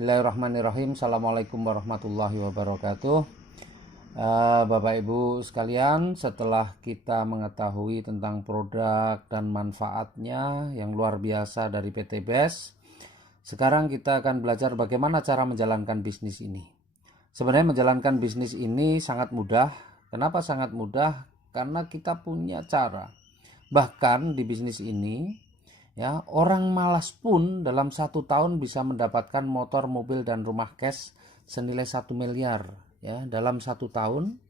Bismillahirrahmanirrahim. Assalamualaikum warahmatullahi wabarakatuh. Bapak Ibu sekalian, setelah kita mengetahui tentang produk dan manfaatnya yang luar biasa dari PT BES, sekarang kita akan belajar bagaimana cara menjalankan bisnis ini. Sebenarnya menjalankan bisnis ini sangat mudah. Kenapa sangat mudah? Karena kita punya cara. Bahkan di bisnis ini, ya, orang malas pun dalam 1 tahun bisa mendapatkan motor, mobil, dan rumah cash senilai 1 miliar. Ya, dalam 1 tahun,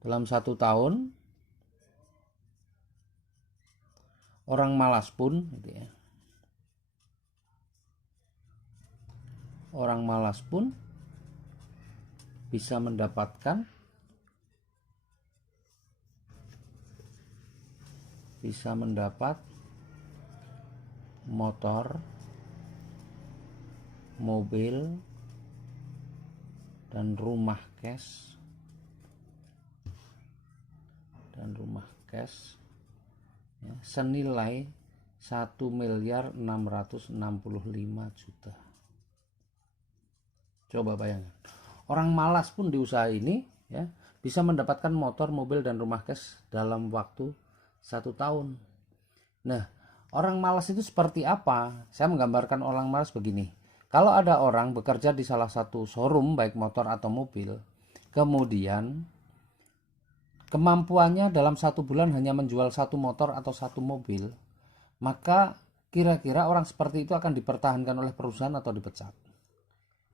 dalam 1 tahun orang malas pun, gitu ya, orang malas pun bisa mendapat motor, mobil, dan rumah cash ya, senilai 1.665.000.000. Coba bayangkan, orang malas pun di usaha ini, ya, bisa mendapatkan motor, mobil, dan rumah cash dalam waktu 1 tahun. Nah, orang malas itu seperti apa? Saya menggambarkan orang malas begini. Kalau ada orang bekerja di salah satu showroom, baik motor atau mobil, kemudian kemampuannya dalam 1 bulan hanya menjual 1 motor atau 1 mobil, maka kira-kira orang seperti itu akan dipertahankan oleh perusahaan atau dipecat?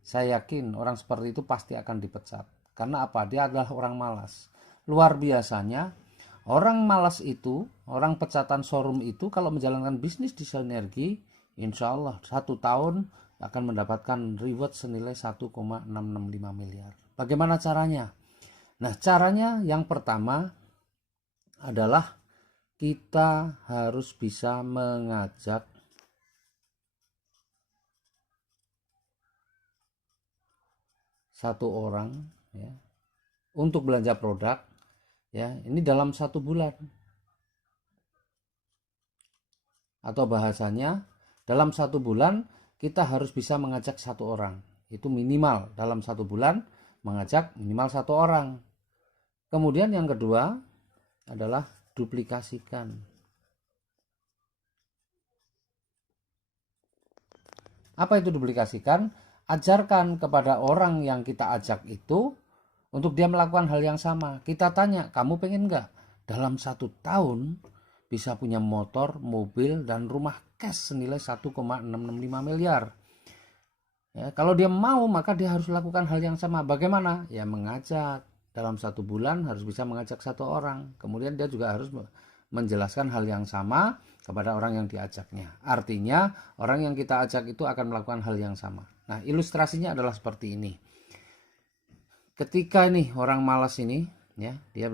Saya yakin orang seperti itu pasti akan dipecat. Karena apa? Dia adalah orang malas. Luar biasanya, orang malas itu, orang pecatan showroom itu, kalau menjalankan bisnis di Sinergi, insya Allah 1 tahun akan mendapatkan reward senilai 1,665 miliar. Bagaimana caranya? Nah, caranya yang pertama adalah kita harus bisa mengajak satu orang, ya, untuk belanja produk, ya, ini dalam 1 bulan, atau bahasanya dalam 1 bulan kita harus bisa mengajak satu orang. Itu minimal dalam 1 bulan mengajak minimal 1 orang. Kemudian yang kedua adalah duplikasikan. Apa itu duplikasikan? Ajarkan kepada orang yang kita ajak itu untuk dia melakukan hal yang sama. Kita tanya, kamu pengen nggak dalam 1 tahun bisa punya motor, mobil, dan rumah cash senilai 1,665 miliar? Ya, kalau dia mau, maka dia harus lakukan hal yang sama. Bagaimana? Ya, mengajak. Dalam 1 bulan harus bisa mengajak satu orang. Kemudian dia juga harus menjelaskan hal yang sama kepada orang yang diajaknya. Artinya, orang yang kita ajak itu akan melakukan hal yang sama. Nah, ilustrasinya adalah seperti ini. Ketika ini orang malas ini, ya, dia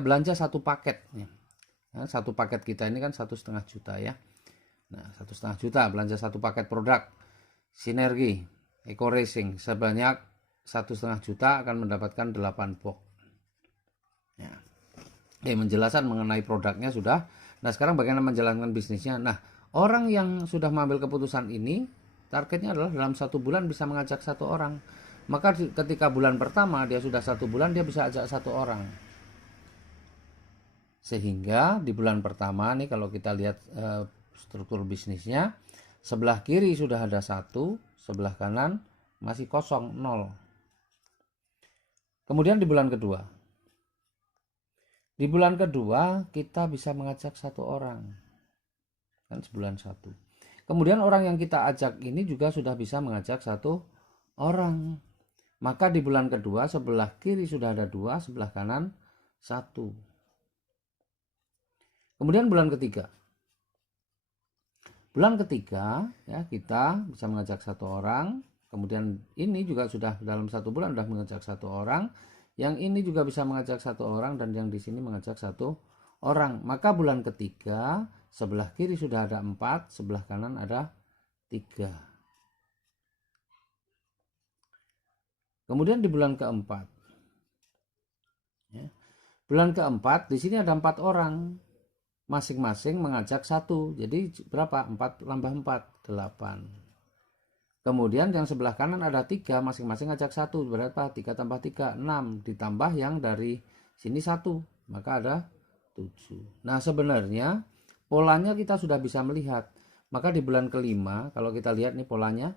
belanja 1 paket. Ya. Nah, 1 paket kita ini kan 1,5 juta, ya. Nah, 1,5 juta belanja 1 paket produk Sinergi Eco Racing sebanyak 1,5 juta akan mendapatkan 8 box. Ya. Menjelaskan mengenai produknya sudah. Nah, sekarang bagaimana menjalankan bisnisnya? Nah, orang yang sudah mengambil keputusan ini, targetnya adalah dalam 1 bulan bisa mengajak 1 orang. Maka ketika bulan pertama dia sudah 1 bulan, dia bisa ajak 1 orang. Sehingga di bulan pertama nih, kalau kita lihat struktur bisnisnya, sebelah kiri sudah ada 1, sebelah kanan masih kosong, 0. Kemudian di bulan kedua kita bisa mengajak 1 orang, kan sebulan 1. Kemudian orang yang kita ajak ini juga sudah bisa mengajak 1 orang. Maka di bulan kedua sebelah kiri sudah ada 2, sebelah kanan 1. Kemudian bulan ketiga, ya, kita bisa mengajak 1 orang. Kemudian ini juga sudah dalam 1 bulan sudah mengajak 1 orang. Yang ini juga bisa mengajak 1 orang, dan yang di sini mengajak 1 orang. Maka bulan ketiga sebelah kiri sudah ada 4, sebelah kanan ada 3. Kemudian di bulan keempat, ya, bulan keempat di sini ada 4 orang. masing-masing mengajak satu. Jadi berapa? 4 tambah 4, 8. Kemudian yang sebelah kanan ada 3, masing-masing ngajak satu. Berapa? 3 tambah 3, 6. Ditambah yang dari sini 1, maka ada 7. Nah sebenarnya polanya kita sudah bisa melihat. Maka di bulan kelima kalau kita lihat nih polanya,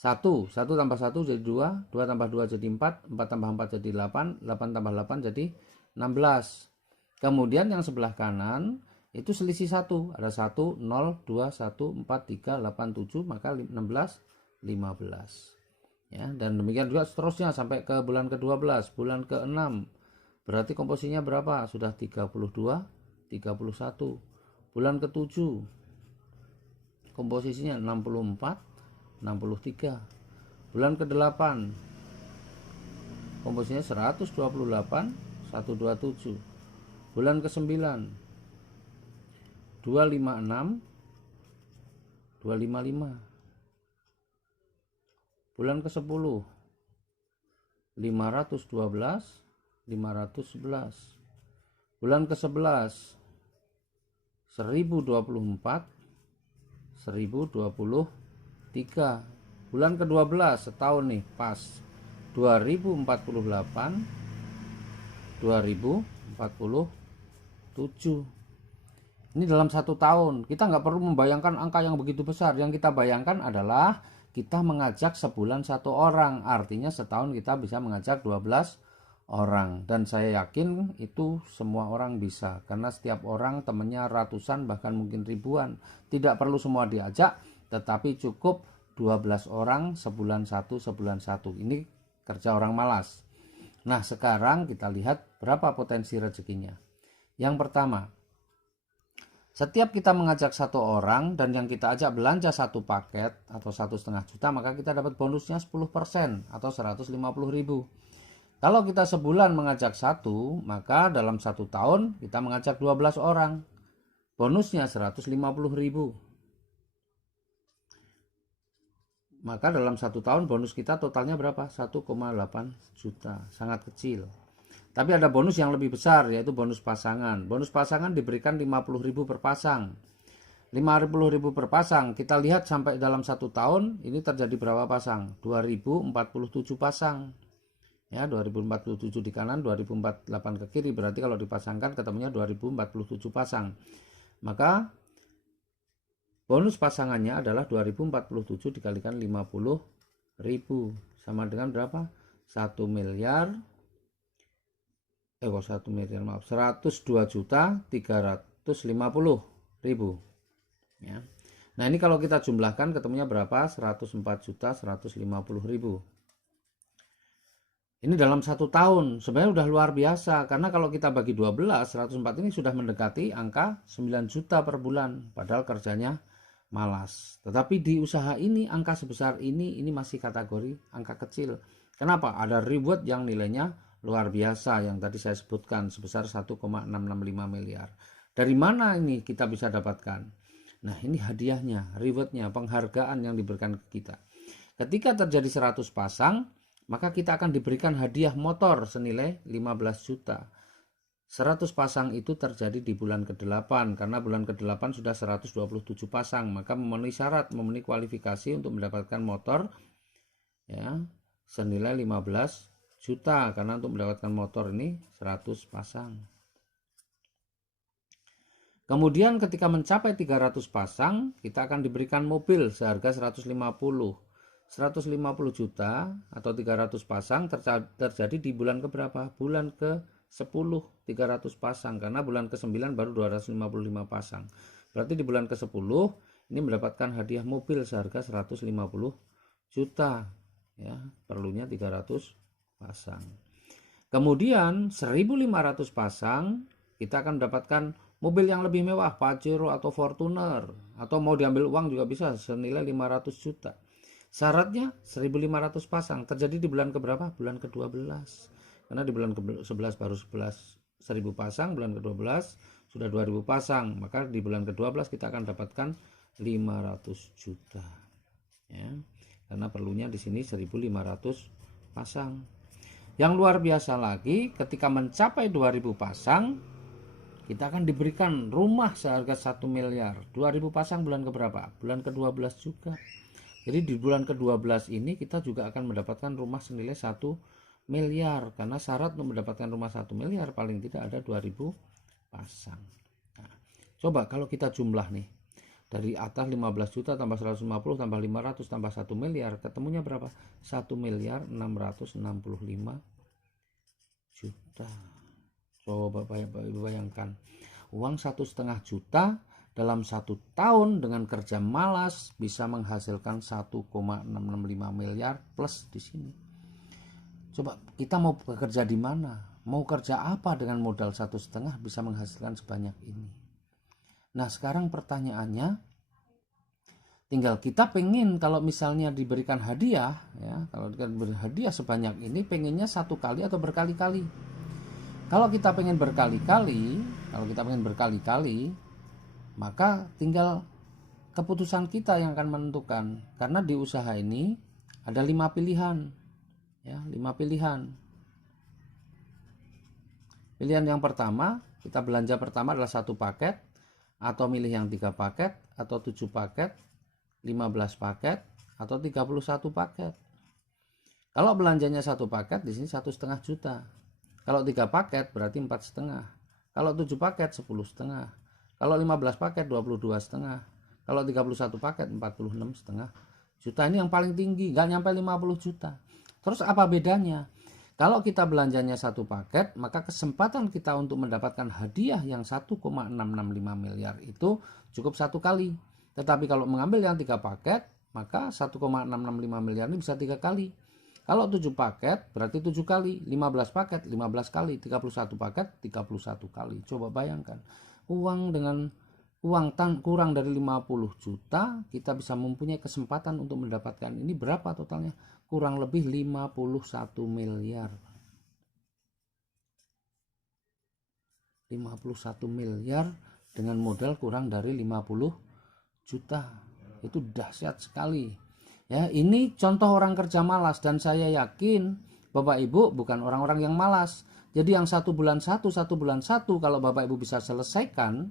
1 tambah 1 jadi 2, 2 tambah 2 jadi 4, 4 tambah 4 jadi 8, 8 tambah 8 jadi 16. Kemudian yang sebelah kanan itu selisih 1, ada 1, 0, 2, 1, 4, 3, 8, 7, maka 16, 15. Ya, dan demikian juga seterusnya sampai ke bulan ke-12, bulan ke-6. Berarti komposisinya berapa? Sudah 32, 31. Bulan ke-7 komposisinya 64, 63. Bulan ke-8 komposisinya 128, 127. Bulan ke-9 256, 255. Bulan ke-10 512, 511. Bulan ke-11 1024, 1023. Bulan ke-12 setahun nih pas 2048, 2047. Ini dalam 1 tahun. Kita nggak perlu membayangkan angka yang begitu besar. Yang kita bayangkan adalah kita mengajak sebulan 1 orang. Artinya setahun kita bisa mengajak 12 orang. Dan saya yakin itu semua orang bisa. Karena setiap orang temannya ratusan bahkan mungkin ribuan. Tidak perlu semua diajak, tetapi cukup 12 orang sebulan 1, sebulan 1. Ini kerja orang malas. Nah sekarang kita lihat berapa potensi rezekinya. Yang pertama, setiap kita mengajak 1 orang dan yang kita ajak belanja 1 paket atau 1,5 juta, maka kita dapat bonusnya 10% atau 150.000. Kalau kita sebulan mengajak 1, maka dalam 1 tahun kita mengajak 12 orang. Bonusnya 150.000. Maka dalam 1 tahun bonus kita totalnya berapa? 1,8 juta. Sangat kecil. Tapi ada bonus yang lebih besar, yaitu bonus pasangan. Bonus pasangan diberikan 50.000 per pasang. 50.000 per pasang. Kita lihat sampai dalam 1 tahun ini terjadi berapa pasang? 2047 pasang. Ya, 2047 di kanan, 2048 ke kiri. Berarti kalau dipasangkan ketemunya 2047 pasang. Maka bonus pasangannya adalah 2047 dikalikan 50.000. Sama dengan berapa? 1 miliar. 102.350.000. Ya. Nah ini kalau kita jumlahkan ketemunya berapa? 104.150.000. Ini dalam 1 tahun sebenarnya udah luar biasa, karena kalau kita bagi 12, 104 ini sudah mendekati angka 9 juta per bulan, padahal kerjanya malas. Tetapi di usaha ini angka sebesar ini masih kategori angka kecil. Kenapa? Ada reward yang nilainya luar biasa yang tadi saya sebutkan sebesar 1,665 miliar. Dari mana ini kita bisa dapatkan? Nah ini hadiahnya, rewardnya, penghargaan yang diberikan ke kita. Ketika terjadi 100 pasang, maka kita akan diberikan hadiah motor senilai 15 juta. 100 pasang itu terjadi di bulan ke-8, karena bulan ke-8 sudah 127 pasang, maka memenuhi syarat, memenuhi kualifikasi untuk mendapatkan motor ya, senilai 15 juta, karena untuk mendapatkan motor ini 100 pasang. Kemudian ketika mencapai 300 pasang, kita akan diberikan mobil seharga 150 juta atau 300 pasang terjadi di bulan keberapa? Bulan ke-10 300 pasang, karena bulan ke-9 baru 255 pasang. Berarti di bulan ke-10 ini mendapatkan hadiah mobil seharga 150 juta. Ya, perlunya 300 pasang. Kemudian 1.500 pasang kita akan mendapatkan mobil yang lebih mewah, Pajero atau Fortuner, atau mau diambil uang juga bisa senilai 500 juta. Syaratnya 1.500 pasang terjadi di bulan keberapa? Bulan ke-12. Karena di bulan ke-11 baru 1.000 pasang, bulan ke-12 sudah 2.000 pasang, maka di bulan ke-12 kita akan dapatkan 500 juta. Ya. Karena perlunya di sini 1.500 pasang. Yang luar biasa lagi, ketika mencapai 2.000 pasang, kita akan diberikan rumah seharga 1 miliar. 2000 pasang bulan keberapa? Bulan ke-12 juga. Jadi di bulan ke-12 ini kita juga akan mendapatkan rumah senilai 1 miliar. Karena syarat untuk mendapatkan rumah 1 miliar paling tidak ada 2000 pasang. Nah, coba kalau kita jumlah nih. Dari atas 15 juta tambah 150 tambah 500 tambah 1 miliar. Ketemunya berapa? 1 miliar 665 juta. Coba bayangkan. Uang 1,5 juta dalam 1 tahun dengan kerja malas bisa menghasilkan 1,665 miliar plus di sini. Coba kita mau bekerja di mana? Mau kerja apa dengan modal 1,5 bisa menghasilkan sebanyak ini? Nah, sekarang pertanyaannya, tinggal kita pengen kalau misalnya diberikan hadiah, ya, kalau diberikan hadiah sebanyak ini, pengennya 1 kali atau berkali-kali. Kalau kita pengen berkali-kali, maka tinggal keputusan kita yang akan menentukan. Karena di usaha ini ada 5 pilihan, ya, 5 pilihan. Pilihan yang pertama, kita belanja pertama adalah 1 paket, atau milih yang 3 paket, atau 7 paket, 15 paket, atau 31 paket. Kalau belanjanya 1 paket, di sini 1,5 juta. Kalau 3 paket berarti 4,5. Kalau 7 paket 10,5. Kalau 15 paket 22,5. Kalau 31 paket 46,5 juta. Ini yang paling tinggi, nggak nyampe 50 juta. Terus apa bedanya? Kalau kita belanjanya 1 paket, maka kesempatan kita untuk mendapatkan hadiah yang 1,665 miliar itu cukup 1 kali. Tetapi kalau mengambil yang 3 paket, maka 1,665 miliar ini bisa 3 kali. Kalau 7 paket berarti 7 kali, 15 paket 15 kali, 31 paket 31 kali. Coba bayangkan, uang kurang dari 50 juta, kita bisa mempunyai kesempatan untuk mendapatkan ini berapa totalnya? Kurang lebih 51 miliar. 51 miliar dengan modal kurang dari 50 juta. Itu dahsyat sekali. Ya, ini contoh orang kerja malas, dan saya yakin Bapak Ibu bukan orang-orang yang malas. Jadi yang 1 bulan 1 kalau Bapak Ibu bisa selesaikan,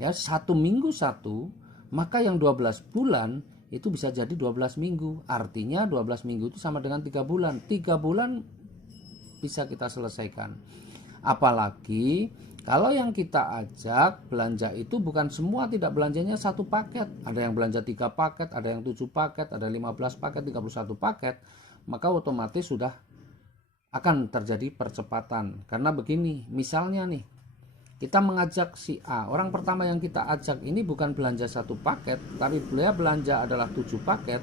ya, 1 minggu 1, maka yang 12 bulan itu bisa jadi 12 minggu. Artinya 12 minggu itu sama dengan 3 bulan. 3 bulan bisa kita selesaikan. Apalagi kalau yang kita ajak belanja itu bukan semua, tidak belanjanya 1 paket. Ada yang belanja 3 paket, ada yang 7 paket, ada 15 paket, 31 paket. Maka otomatis sudah akan terjadi percepatan. Karena begini, misalnya nih, kita mengajak si A. Orang pertama yang kita ajak ini bukan belanja 1 paket, tapi dia belanja adalah 7 paket.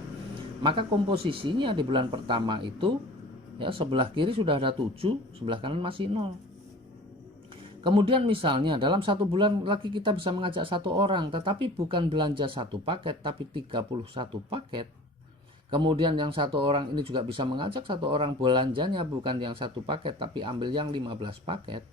Maka komposisinya di bulan pertama itu, ya, sebelah kiri sudah ada 7, sebelah kanan masih 0. Kemudian misalnya dalam 1 bulan lagi kita bisa mengajak 1 orang, tetapi bukan belanja 1 paket, tapi 31 paket. Kemudian yang 1 orang ini juga bisa mengajak 1 orang, belanjanya bukan yang 1 paket, tapi ambil yang 15 paket.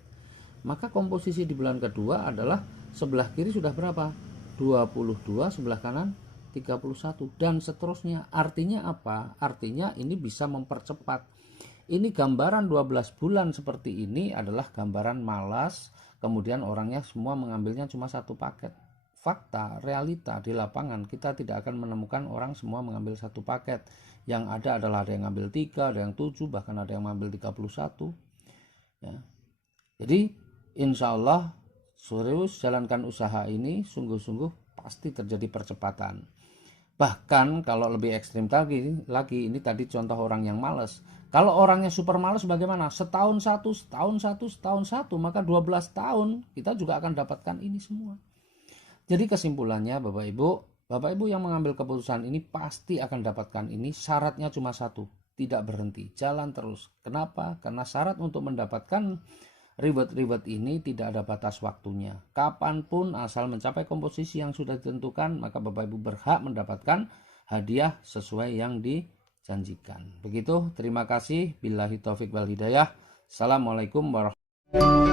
Maka komposisi di bulan kedua adalah sebelah kiri sudah berapa? 22, sebelah kanan 31, dan seterusnya. Artinya apa? Artinya ini bisa mempercepat. Ini gambaran 12 bulan seperti ini adalah gambaran malas, kemudian orangnya semua mengambilnya cuma 1 paket. Fakta, realita di lapangan, kita tidak akan menemukan orang semua mengambil 1 paket. Yang ada adalah ada yang ngambil 3, ada yang 7, bahkan ada yang mengambil 31. Ya. Jadi insya Allah serius jalankan usaha ini, sungguh-sungguh pasti terjadi percepatan. Bahkan kalau lebih ekstrim lagi ini tadi contoh orang yang malas. Kalau orangnya super malas bagaimana? Setahun satu, maka 12 tahun kita juga akan dapatkan ini semua. Jadi kesimpulannya Bapak Ibu yang mengambil keputusan ini pasti akan dapatkan ini. Syaratnya cuma 1, tidak berhenti, jalan terus. Kenapa? Karena syarat untuk mendapatkan reward ini tidak ada batas waktunya. Kapanpun asal mencapai komposisi yang sudah ditentukan, maka Bapak Ibu berhak mendapatkan hadiah sesuai yang dijanjikan. Begitu, terima kasih. Billahi taufik wal hidayah. Assalamualaikum warahmatullahi wabarakatuh.